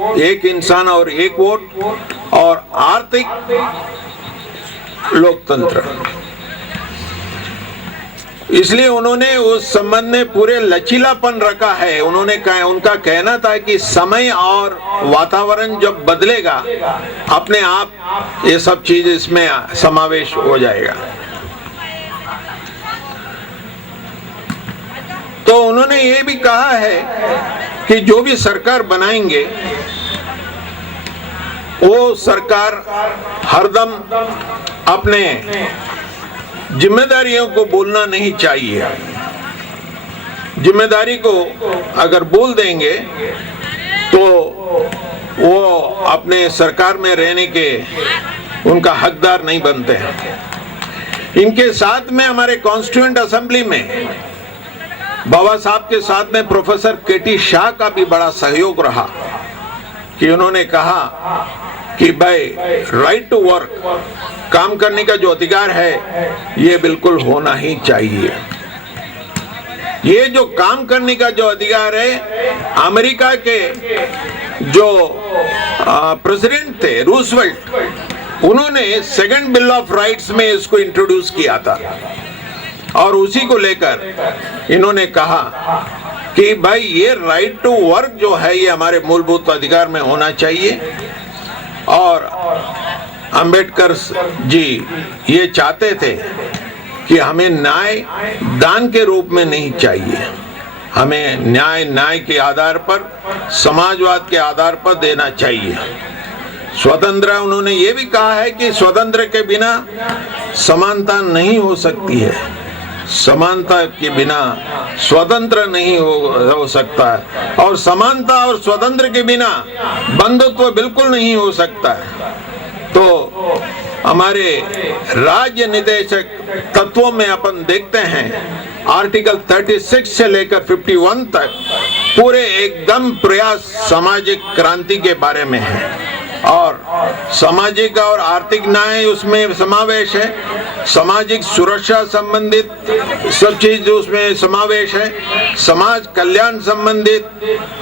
एक इंसान और एक वोट और आर्थिक लोकतंत्र। इसलिए उन्होंने उस संबंध में पूरे लचीलापन रखा है। उन्होंने कहा, उनका कहना था कि समय और वातावरण जब बदलेगा अपने आप ये सब चीज इसमें समावेश हो जाएगा। तो उन्होंने ये भी कहा है कि जो भी सरकार बनाएंगे वो सरकार हरदम अपने जिम्मेदारियों को बोलना नहीं चाहिए। जिम्मेदारी को अगर बोल देंगे तो वो अपने सरकार में रहने के उनका हकदार नहीं बनते हैं। इनके साथ में हमारे कॉन्स्टिट्यूएंट असेंबली में बाबा साहब के साथ में प्रोफेसर केटी शाह का भी बड़ा सहयोग रहा कि उन्होंने कहा कि भाई राइट टू वर्क, काम करने का जो अधिकार है ये बिल्कुल होना ही चाहिए। ये जो काम करने का जो अधिकार है, अमेरिका के जो प्रेसिडेंट थे रूजवेल्ट, उन्होंने सेकंड बिल ऑफ राइट्स में इसको इंट्रोड्यूस किया था और उसी को लेकर इन्होंने कहा कि भाई ये राइट टू वर्क जो है ये हमारे मूलभूत अधिकार में होना चाहिए। और अंबेडकर जी ये चाहते थे कि हमें न्याय दान के रूप में नहीं चाहिए, हमें न्याय के आधार पर, समाजवाद के आधार पर देना चाहिए। स्वतंत्र, उन्होंने ये भी कहा है कि स्वतंत्र के बिना समानता नहीं हो सकती है, समानता के बिना स्वतंत्र नहीं हो सकता है, और समानता और स्वतंत्र के बिना बंधुत्व बिल्कुल नहीं हो सकता है। तो हमारे राज्य निदेशक तत्वों में अपन देखते हैं आर्टिकल 36 से लेकर 51 तक पूरे एकदम प्रयास सामाजिक क्रांति के बारे में है और सामाजिक और आर्थिक न्याय उसमें समावेश है, सामाजिक सुरक्षा संबंधित सब चीज उसमें समावेश है, समाज कल्याण संबंधित,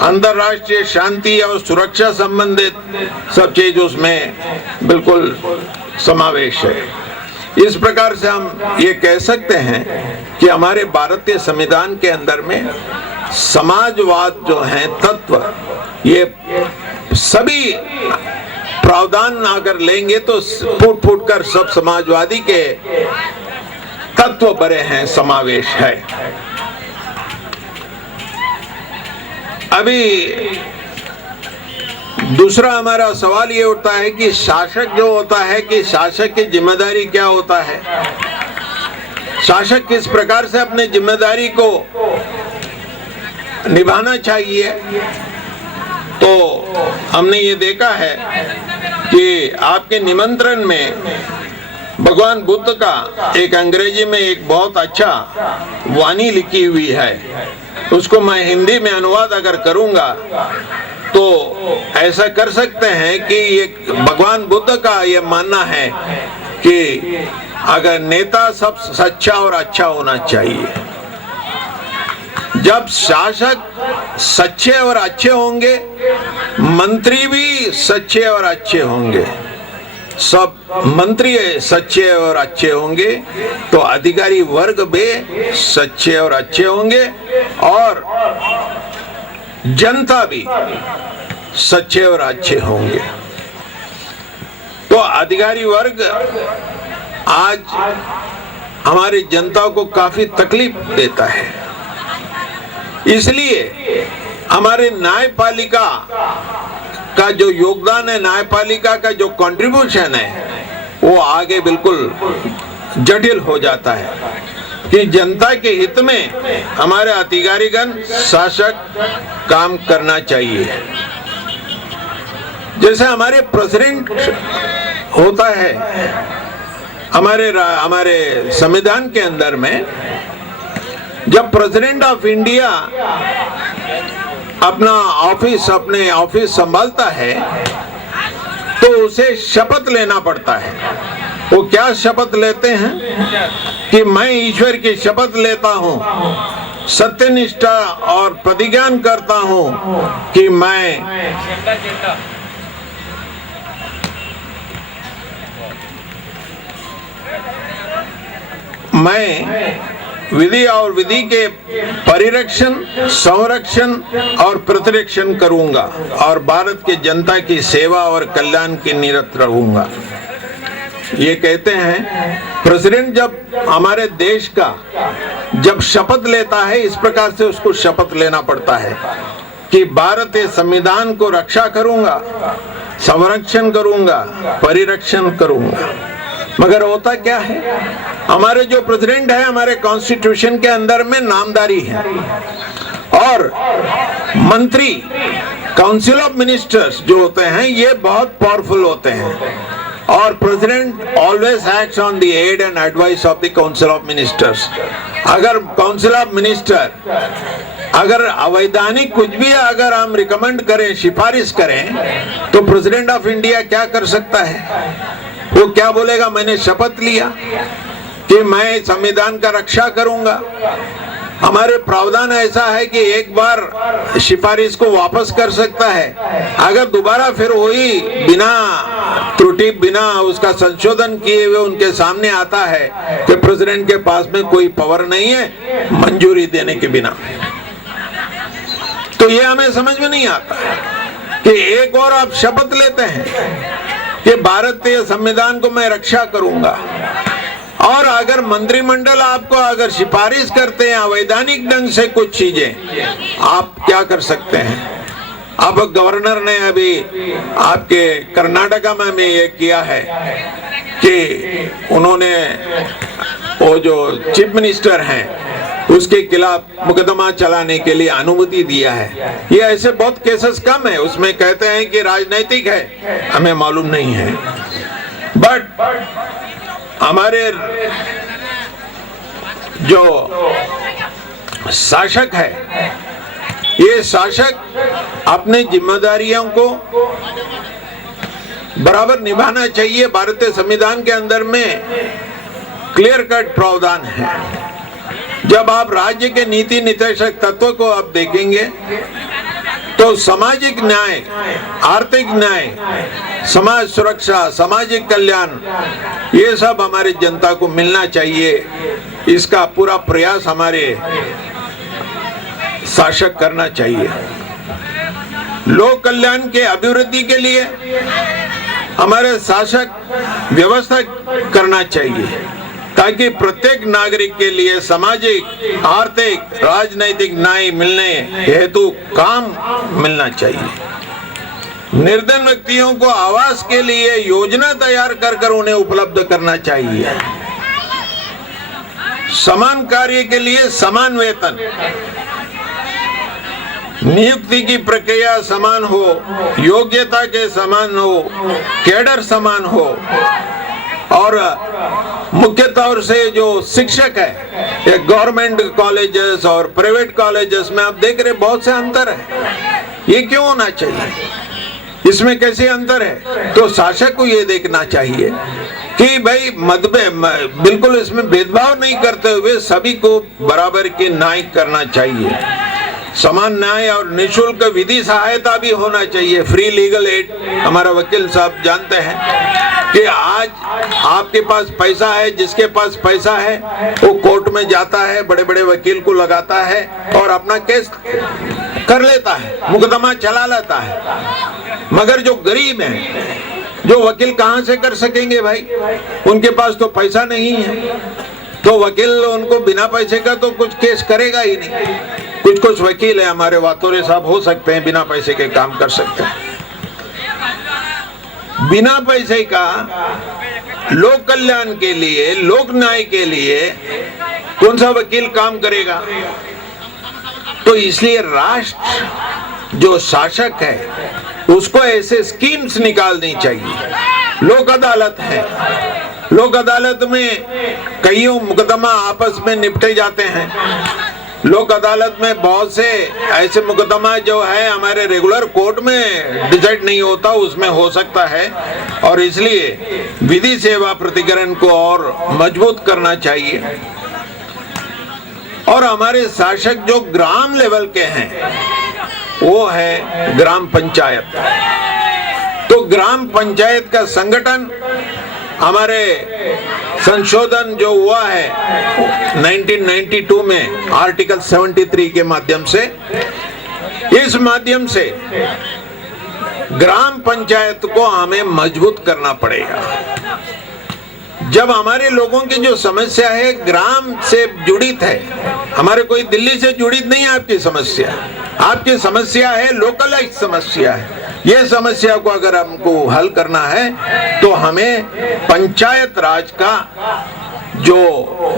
अंतर्राष्ट्रीय शांति और सुरक्षा संबंधित सब चीज उसमें बिल्कुल समावेश है। इस प्रकार से हम ये कह सकते हैं कि हमारे भारतीय संविधान के अंदर में समाजवाद जो है तत्व, ये सभी प्रावधान अगर लेंगे तो फूट फूट कर सब समाजवादी के तत्व भरे हैं, समावेश है। अभी दूसरा हमारा सवाल ये उठता है कि शासक जो होता है कि शासक की जिम्मेदारी क्या होता है, शासक किस प्रकार से अपने जिम्मेदारी को निभाना चाहिए। तो हमने ये देखा है कि आपके निमंत्रण में भगवान बुद्ध का एक अंग्रेजी में एक बहुत अच्छा वाणी लिखी हुई है, उसको मैं हिंदी में अनुवाद अगर करूंगा तो ऐसा कर सकते हैं कि ये भगवान बुद्ध का ये मानना है कि अगर नेता सब सच्चा और अच्छा होना चाहिए, जब शासक सच्चे और अच्छे होंगे, मंत्री भी सच्चे और अच्छे होंगे, सब मंत्री सच्चे और अच्छे होंगे तो अधिकारी वर्ग भी सच्चे और अच्छे होंगे और जनता भी सच्चे और अच्छे होंगे। तो अधिकारी वर्ग आज हमारी जनता को काफी तकलीफ देता है, इसलिए हमारे न्यायपालिका का जो योगदान है, न्यायपालिका का जो कंट्रीब्यूशन है वो आगे बिल्कुल जटिल हो जाता है कि जनता के हित में हमारे अधिकारीगण शासक काम करना चाहिए। जैसे हमारे प्रेसिडेंट होता है हमारे संविधान के अंदर में, जब प्रेसिडेंट ऑफ इंडिया अपने ऑफिस संभालता है तो उसे शपथ लेना पड़ता है। वो क्या शपथ लेते हैं कि मैं ईश्वर की शपथ लेता हूं सत्यनिष्ठा और प्रतिज्ञा करता हूं कि मैं विधि और विधि के परिरक्षण, संरक्षण और प्रतिरक्षण करूंगा और भारत की जनता की सेवा और कल्याण की निरत रहूंगा। ये कहते हैं प्रेसिडेंट जब हमारे देश का जब शपथ लेता है, इस प्रकार से उसको शपथ लेना पड़ता है कि भारतीय संविधान को रक्षा करूंगा, संरक्षण करूंगा, परिरक्षण करूंगा। मगर होता क्या है, हमारे जो प्रेसिडेंट है हमारे कॉन्स्टिट्यूशन के अंदर में नामदारी है और मंत्री, काउंसिल ऑफ मिनिस्टर्स जो होते हैं ये बहुत पावरफुल होते हैं और president always acts on the aid and advice of the council of ministers. अगर काउंसिल ऑफ मिनिस्टर अगर अवैधानिक कुछ भी अगर हम रिकमेंड करें, सिफारिश करें, तो प्रेसिडेंट ऑफ इंडिया क्या कर सकता है? वो क्या बोलेगा? मैंने शपथ लिया कि मैं संविधान का रक्षा करूंगा। हमारे प्रावधान ऐसा है कि एक बार सिफारिश को वापस कर सकता है, अगर दोबारा फिर वही बिना त्रुटि, बिना उसका संशोधन किए हुए उनके सामने आता है कि प्रेसिडेंट के पास में कोई पावर नहीं है मंजूरी देने के बिना। तो ये हमें समझ में नहीं आता कि एक और आप शपथ लेते हैं कि भारतीय संविधान को मैं रक्षा करूंगा और अगर मंत्रिमंडल आपको अगर सिफारिश करते हैं अवैधानिक ढंग से कुछ चीजें, आप क्या कर सकते हैं? अब गवर्नर ने अभी आपके कर्नाटका में भी ये किया है कि उन्होंने वो जो चीफ मिनिस्टर हैं उसके खिलाफ मुकदमा चलाने के लिए अनुमति दिया है। ये ऐसे बहुत केसेस कम है, उसमें कहते हैं कि राजनीतिक है, हमें मालूम नहीं है। बट हमारे जो शासक है, ये शासक अपने जिम्मेदारियों को बराबर निभाना चाहिए। भारतीय संविधान के अंदर में क्लियर कट प्रावधान है। जब आप राज्य के नीति निर्देशक तत्व को आप देखेंगे तो सामाजिक न्याय, आर्थिक न्याय, समाज सुरक्षा, सामाजिक कल्याण, ये सब हमारी जनता को मिलना चाहिए। इसका पूरा प्रयास हमारे शासक करना चाहिए। लोक कल्याण के अभिवृद्धि के लिए हमारे शासक व्यवस्था करना चाहिए ताकि प्रत्येक नागरिक के लिए सामाजिक, आर्थिक, राजनीतिक न्याय मिलने हेतु काम मिलना चाहिए। निर्धन व्यक्तियों को आवास के लिए योजना तैयार कर उन्हें उपलब्ध करना चाहिए। समान कार्य के लिए समान वेतन, नियुक्ति की प्रक्रिया समान हो, योग्यता के समान हो, कैडर समान हो और मुख्य तौर से जो शिक्षक है, गवर्नमेंट कॉलेजेस और प्राइवेट कॉलेजेस में आप देख रहे बहुत से अंतर है। ये क्यों होना चाहिए? इसमें कैसे अंतर है? तो शासक को ये देखना चाहिए कि भाई बिल्कुल इसमें भेदभाव नहीं करते हुए सभी को बराबर की न्याय करना चाहिए। समान न्याय और निःशुल्क विधि सहायता भी होना चाहिए, फ्री लीगल एड। हमारा वकील साहब जानते हैं कि आज आपके पास पैसा है, जिसके पास पैसा है वो कोर्ट में जाता है, बड़े बड़े वकील को लगाता है और अपना केस कर लेता है, मुकदमा चला लेता है। मगर जो गरीब है, जो वकील कहां से कर सकेंगे भाई? उनके पास तो पैसा नहीं है, तो वकील उनको बिना पैसे का तो कुछ केस करेगा ही नहीं। कुछ वकील है हमारे वातोरे साहब, हो सकते हैं बिना पैसे के काम कर सकते हैं। बिना पैसे का लोक कल्याण के लिए, लोक न्याय के लिए कौन सा वकील काम करेगा? तो इसलिए राष्ट्र जो शासक है उसको ऐसे स्कीम्स निकालनी चाहिए। लोक अदालत है, लोक अदालत में कईयों मुकदमा आपस में निपटे जाते हैं। लोक अदालत में बहुत से ऐसे मुकदमा जो है हमारे रेगुलर कोर्ट में डिसाइड नहीं होता, उसमें हो सकता है। और इसलिए विधि सेवा प्राधिकरण को और मजबूत करना चाहिए। और हमारे शासक जो ग्राम लेवल के हैं वो है ग्राम पंचायत। तो ग्राम पंचायत का संगठन हमारे संशोधन जो हुआ है 1992 में आर्टिकल 73 के माध्यम से, इस माध्यम से ग्राम पंचायत को हमें मजबूत करना पड़ेगा। जब हमारे लोगों की जो समस्या है ग्राम से जुड़ित है, हमारे कोई दिल्ली से जुड़ित नहीं है आपकी समस्या, आपकी समस्या है लोकलाइज समस्या है। ये समस्या को अगर हमको हल करना है तो हमें पंचायत राज का जो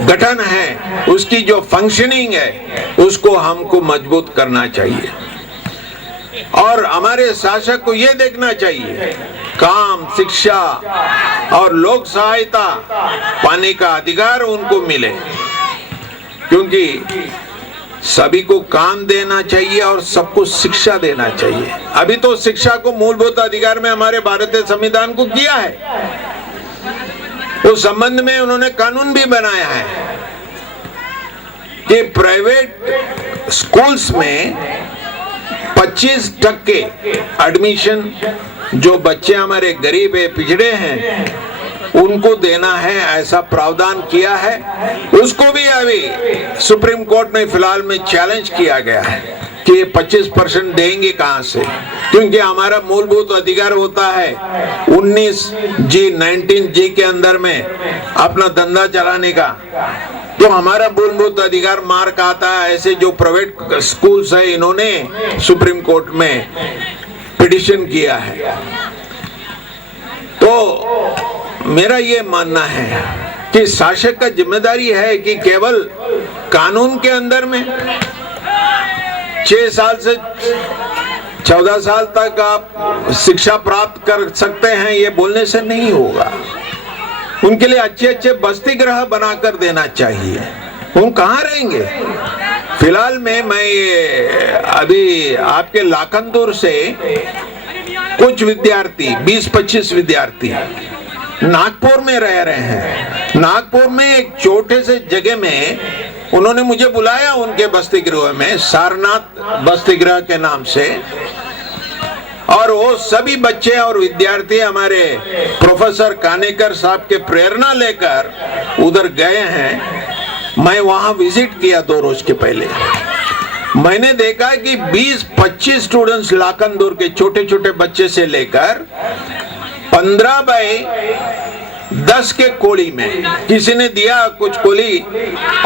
गठन है, उसकी जो फंक्शनिंग है, उसको हमको मजबूत करना चाहिए। और हमारे शासक को ये देखना चाहिए काम, शिक्षा और लोक सहायता पाने का अधिकार उनको मिले, क्योंकि सभी को काम देना चाहिए और सबको शिक्षा देना चाहिए। अभी तो शिक्षा को मूलभूत अधिकार में हमारे भारतीय संविधान को किया है, उस संबंध में उन्होंने कानून भी बनाया है कि प्राइवेट स्कूल्स में 25% एडमिशन जो बच्चे हमारे गरीब है, पिछड़े हैं, उनको देना है, ऐसा प्रावधान किया है। उसको भी अभी सुप्रीम कोर्ट में फिलहाल में चैलेंज किया गया है कि ये 25% देंगे कहां से, क्योंकि हमारा मूलभूत अधिकार होता है 19G 19G के अंदर में अपना धंधा चलाने का। तो हमारा मूलभूत अधिकार मार खाता है। ऐसे जो प्राइवेट स्कूल्स है, इन्होंने सुप्रीम कोर्ट में पिटिशन किया है। तो मेरा ये मानना है कि शासक का जिम्मेदारी है कि केवल कानून के अंदर में 6 साल से 14 साल तक आप शिक्षा प्राप्त कर सकते हैं, ये बोलने से नहीं होगा। उनके लिए अच्छे अच्छे बस्ती गृह बनाकर देना चाहिए। वो कहाँ रहेंगे? फिलहाल में मैं ये अभी आपके लाखनदूर से कुछ विद्यार्थी 20-25 विद्यार्थी नागपुर में रह रहे हैं। नागपुर में एक छोटे से जगह में उन्होंने मुझे बुलाया उनके बस्ती गृह में, सारनाथ बस्ती गृह के नाम से, और वो सभी बच्चे और विद्यार्थी हमारे प्रोफेसर कानेकर साहब के प्रेरणा लेकर उधर गए हैं। मैं वहां विजिट किया 2 रोज के पहले। मैंने देखा कि 20-25 स्टूडेंट्स लाखनदूर के छोटे छोटे बच्चे से लेकर 15 बाय 10 के कोली में किसी ने दिया कुछ कोली,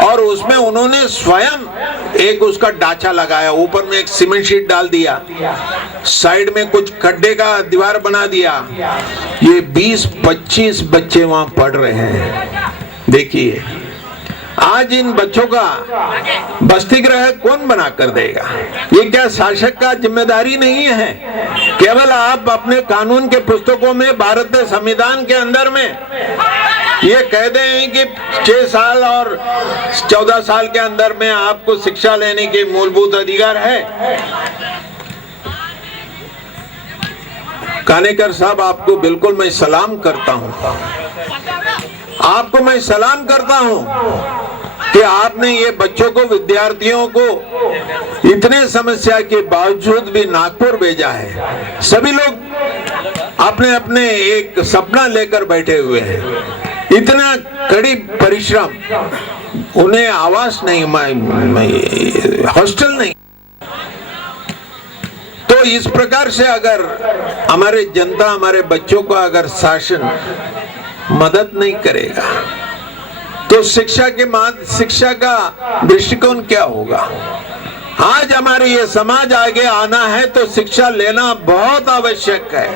और उसमें उन्होंने स्वयं एक उसका ढांचा लगाया, ऊपर में एक सीमेंट शीट डाल दिया, साइड में कुछ खड्डे का दीवार बना दिया। ये 20-25 बच्चे वहां पढ़ रहे हैं। देखिए आज इन बच्चों का बस्ती गृह कौन बना कर देगा? ये क्या शासक का जिम्मेदारी नहीं है? केवल आप अपने कानून के पुस्तकों में, भारतीय संविधान के अंदर में ये कह दें कि 6 साल और 14 साल के अंदर में आपको शिक्षा लेने के मूलभूत अधिकार है। कानेकर साहब, आपको बिल्कुल मैं सलाम करता हूं, आपको मैं सलाम करता हूं कि आपने ये बच्चों को, विद्यार्थियों को इतने समस्या के बावजूद भी नागपुर भेजा है। सभी लोग अपने अपने एक सपना लेकर बैठे हुए हैं। इतना कड़ी परिश्रम, उन्हें आवास नहीं, हॉस्टल नहीं। तो इस प्रकार से अगर हमारे जनता, हमारे बच्चों को अगर शासन मदद नहीं करेगा तो शिक्षा का दृष्टिकोण क्या होगा? आज हमारे ये समाज आगे आना है तो शिक्षा लेना बहुत आवश्यक है।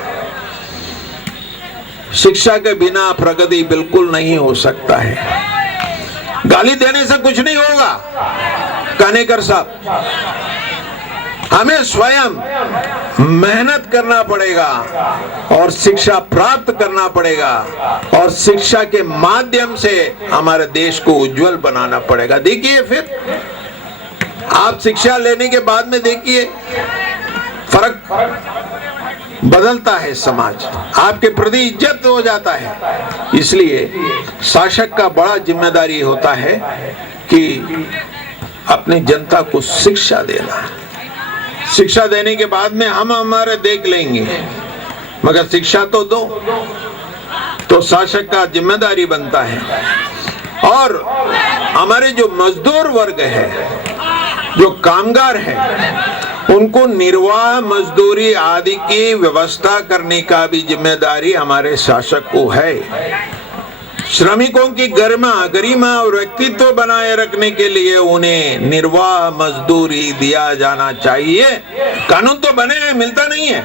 शिक्षा के बिना प्रगति बिल्कुल नहीं हो सकता है। गाली देने से कुछ नहीं होगा कानेकर साहब, हमें स्वयं मेहनत करना पड़ेगा और शिक्षा प्राप्त करना पड़ेगा, और शिक्षा के माध्यम से हमारे देश को उज्जवल बनाना पड़ेगा। देखिए फिर आप शिक्षा लेने के बाद में देखिए फर्क बदलता है, समाज आपके प्रति इज्जत हो जाता है। इसलिए शासक का बड़ा जिम्मेदारी होता है कि अपनी जनता को शिक्षा देना है। शिक्षा देने के बाद में हम हमारे देख लेंगे, मगर शिक्षा तो दो। तो शासक का जिम्मेदारी बनता है। और हमारे जो मजदूर वर्ग है, जो कामगार है, उनको निर्वाह मजदूरी आदि की व्यवस्था करने का भी जिम्मेदारी हमारे शासक को है। श्रमिकों की गरिमा और व्यक्तित्व बनाए रखने के लिए उन्हें निर्वाह मजदूरी दिया जाना चाहिए। कानून तो बने हैं, मिलता नहीं है।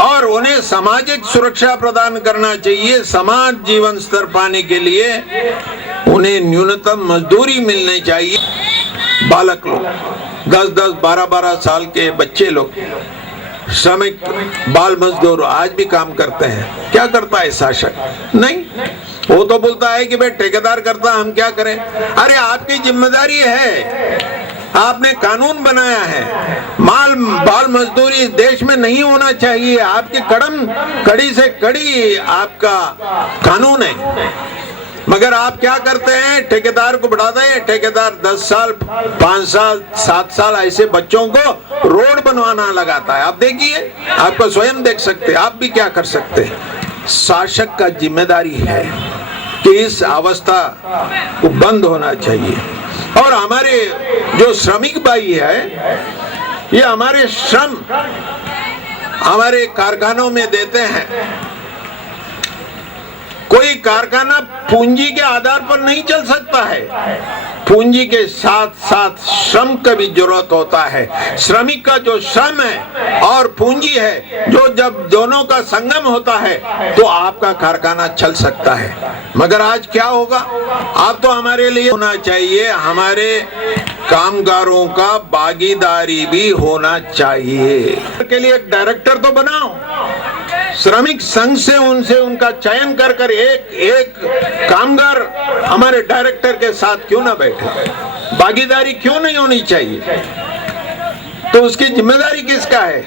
और उन्हें सामाजिक सुरक्षा प्रदान करना चाहिए। समाज जीवन स्तर पाने के लिए उन्हें न्यूनतम मजदूरी मिलनी चाहिए। बालक लोग 10-10, 12-12 साल के बच्चे लोग श्रमिक बाल मजदूर आज भी काम करते हैं। क्या करता है शासक? नहीं, वो तो बोलता है कि भाई ठेकेदार करता, हम क्या करें। अरे आपकी जिम्मेदारी है, आपने कानून बनाया है। बाल मजदूरी देश में नहीं होना चाहिए। आपकी कड़ी से कड़ी आपका कानून है। मगर आप क्या करते हैं? ठेकेदार को बढ़ाते हैं। ठेकेदार 10 साल, 5 साल, 7 साल ऐसे बच्चों को रोड बनवाना लगाता है। आप देखिए, आपको स्वयं देख सकते हैं। आप भी क्या कर सकते हैं? शासक का जिम्मेदारी है कि इस अवस्था को बंद होना चाहिए। और हमारे जो श्रमिक भाई है, ये हमारे श्रम हमारे कारखानों में देते हैं। कोई कारखाना पूंजी के आधार पर नहीं चल सकता है। पूंजी के साथ साथ श्रम का भी जरूरत होता है। श्रमिक का जो श्रम है और पूंजी है, जो जब दोनों का संगम होता है तो आपका कारखाना चल सकता है। मगर आज क्या होगा? आप तो हमारे लिए होना चाहिए, हमारे कामगारों का भागीदारी भी होना चाहिए। के लिए एक डायरेक्टर तो बनाओ। श्रमिक संघ से उनसे उनका चयन कर कर एक कामगार हमारे डायरेक्टर के साथ क्यों ना बैठे? भागीदारी क्यों नहीं होनी चाहिए? तो उसकी जिम्मेदारी किसका है?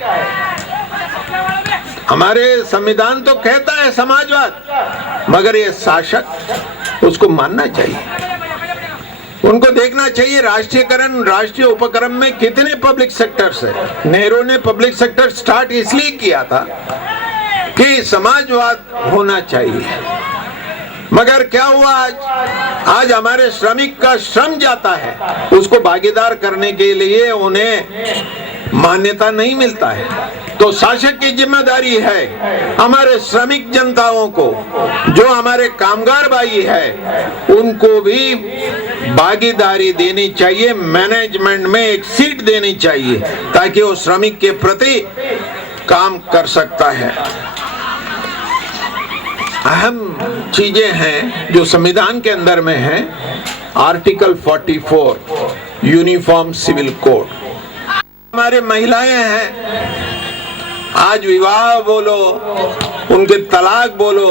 हमारे संविधान तो कहता है समाजवाद, मगर ये शासक उसको मानना चाहिए। उनको देखना चाहिए राष्ट्रीयकरण, राष्ट्रीय उपक्रम में कितने पब्लिक सेक्टर्स है। नेहरू ने पब्लिक सेक्टर स्टार्ट इसलिए किया था कि समाजवाद होना चाहिए। मगर क्या हुआ? आज हमारे श्रमिक का श्रम जाता है, उसको भागीदार करने के लिए उन्हें मान्यता नहीं मिलता है। तो शासक की जिम्मेदारी है हमारे श्रमिक जनताओं को, जो हमारे कामगार भाई है, उनको भी भागीदारी देनी चाहिए। मैनेजमेंट में एक सीट देनी चाहिए ताकि वो श्रमिक के प्रति काम कर सकता है। अहम चीजें हैं जो संविधान के अंदर में है। Article 44 uniform civil code. हमारे महिलाएं हैं, आज विवाह बोलो, उनके तलाक बोलो,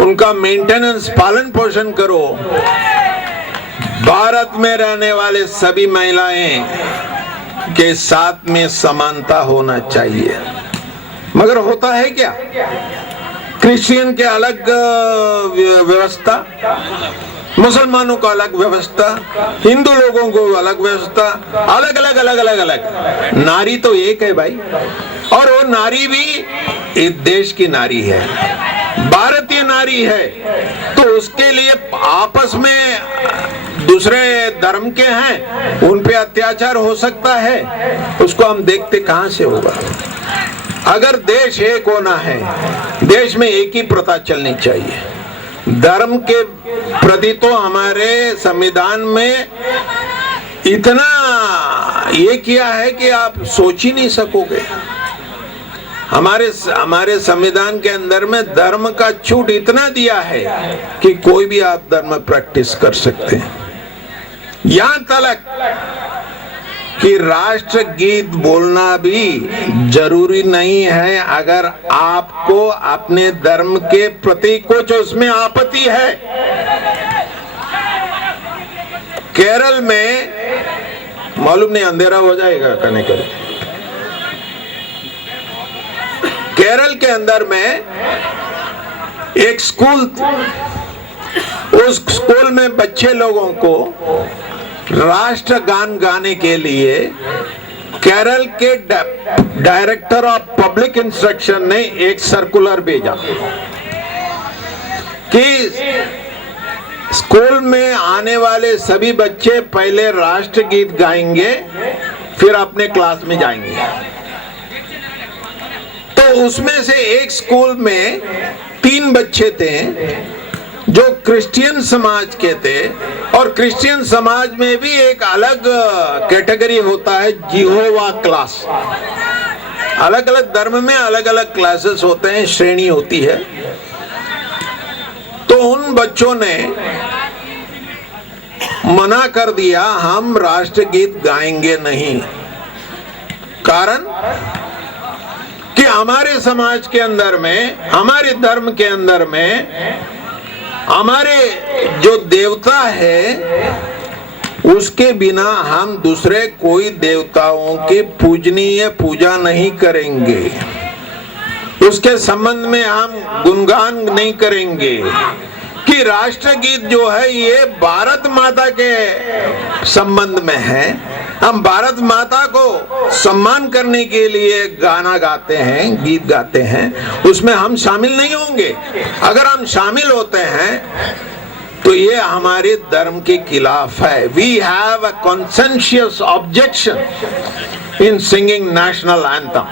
उनका मेंटेनेंस, पालन पोषण करो। भारत में रहने वाले सभी महिलाएं के साथ में समानता होना चाहिए। मगर होता है क्या? क्रिश्चियन के अलग व्यवस्था, मुसलमानों का अलग व्यवस्था, हिंदू लोगों को अलग व्यवस्था, अलग अलग। नारी तो एक है भाई, और वो नारी भी इस देश की नारी है, भारतीय नारी है। तो उसके लिए आपस में दूसरे धर्म के हैं, उन पे अत्याचार हो सकता है। उसको हम देखते कहां से होगा? अगर देश एक होना है, देश में एक ही प्रथा चलनी चाहिए। धर्म के प्रति तो हमारे संविधान में इतना ये किया है कि आप सोच ही नहीं सकोगे। हमारे संविधान के अंदर में धर्म का छूट इतना दिया है कि कोई भी आप धर्म प्रैक्टिस कर सकते हैं। यहां तक कि राष्ट्र गीत बोलना भी जरूरी नहीं है अगर आपको अपने धर्म के प्रति कुछ उसमें आपत्ति है। केरल में मालूम नहीं अंधेरा हो जाएगा कहने के लिए। केरल के अंदर में एक स्कूल, उस स्कूल में बच्चे लोगों को राष्ट्रगान गाने के लिए केरल के डायरेक्टर ऑफ पब्लिक इंस्ट्रक्शन ने एक सर्कुलर भेजा कि स्कूल में आने वाले सभी बच्चे पहले राष्ट्रगीत गाएंगे, फिर अपने क्लास में जाएंगे। तो उसमें से एक स्कूल में 3 बच्चे थे जो क्रिश्चियन समाज के थे, और क्रिश्चियन समाज में भी एक अलग कैटेगरी होता है, जिहोवा क्लास। अलग अलग धर्म में अलग अलग क्लासेस होते हैं, श्रेणी होती है। तो उन बच्चों ने मना कर दिया, हम राष्ट्रगीत गाएंगे नहीं। कारण कि हमारे समाज के अंदर में, हमारे धर्म के अंदर में, हमारे जो देवता है उसके बिना हम दूसरे कोई देवताओं की पूजनीय पूजा नहीं करेंगे, उसके संबंध में हम गुणगान नहीं करेंगे। कि राष्ट्रगीत जो है ये भारत माता के संबंध में है, हम भारत माता को सम्मान करने के लिए गाना गाते हैं, गीत गाते हैं, उसमें हम शामिल नहीं होंगे। अगर हम शामिल होते हैं तो ये हमारे धर्म के खिलाफ है। We have a conscientious objection in singing national anthem.